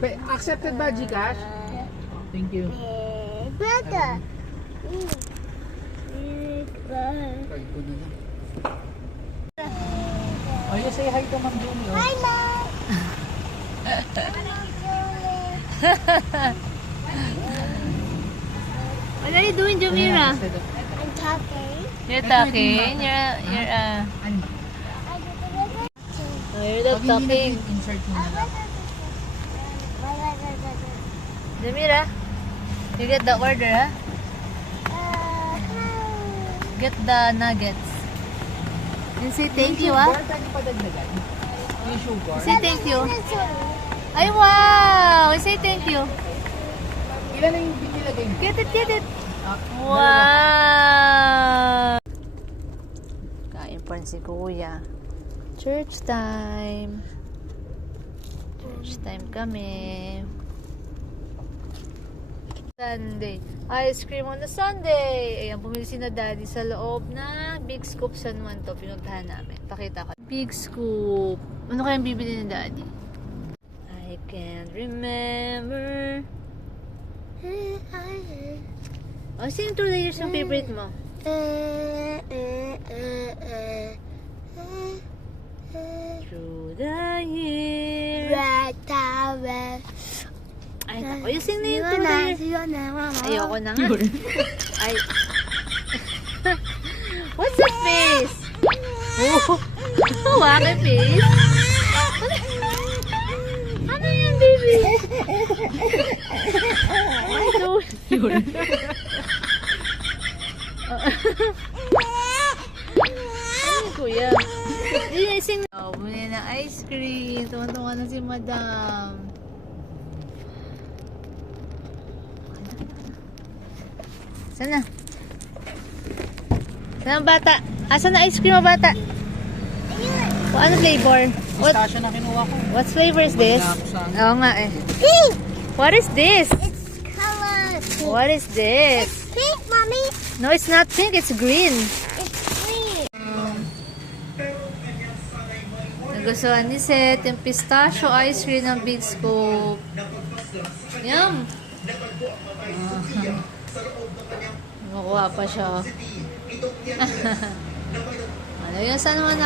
Accepted ba, Gcash? Thank you. Brother. Card ko na lang. Oh, you say hi to Ma'am Julie. Oh. Hi, Mom. What are you doing, Jumira? I'm talking. You're talking? You're not talking. Insert mo na lang. Jumira, you get the order, huh? Get the nuggets. And say thank you, ah. Sugar, pwede pa dagdagan. Yung sugar. Say thank you. Ay, wow! Say thank you. Ilan na yung binilagay mo? Get it. Ah, Wow! Kain pa si Kuya. Church time. Church time kami. Sunday. Ice cream on a Sunday. Ayan, bumili si na Daddy sa loob na Big Scoop San Juan to. Pinuntahan namin. Pakita ko. Big Scoop. Ano kayang bibili ni Daddy? I can't remember. Oh, sing Through the Years yung favorite mo. Through the years. Ay, naku. Yung sing na yung Through the Years. Ayoko na nga. Ay. What's the face? Oh, waki face. Ano yan, baby? Ay, don't. Ano kuya? Hindi, sing. Oh, muli na ice cream. Tuwan-tuwa na si madam. Sana? Sana ang bata? Asan na ice cream ang bata? O, ano flavor? Pistachio na kinuha ko. What flavor is this? Wala ako sa- Oo nga eh. Pink. What is this? It's color. What is this? Pink, Mommy. No, it's not pink. It's green. It's green. Nagustuhan ni Seth yung pistachio ice cream ng Big Scoop. Yum! Makuha pa siya. Ano yun? Saan naman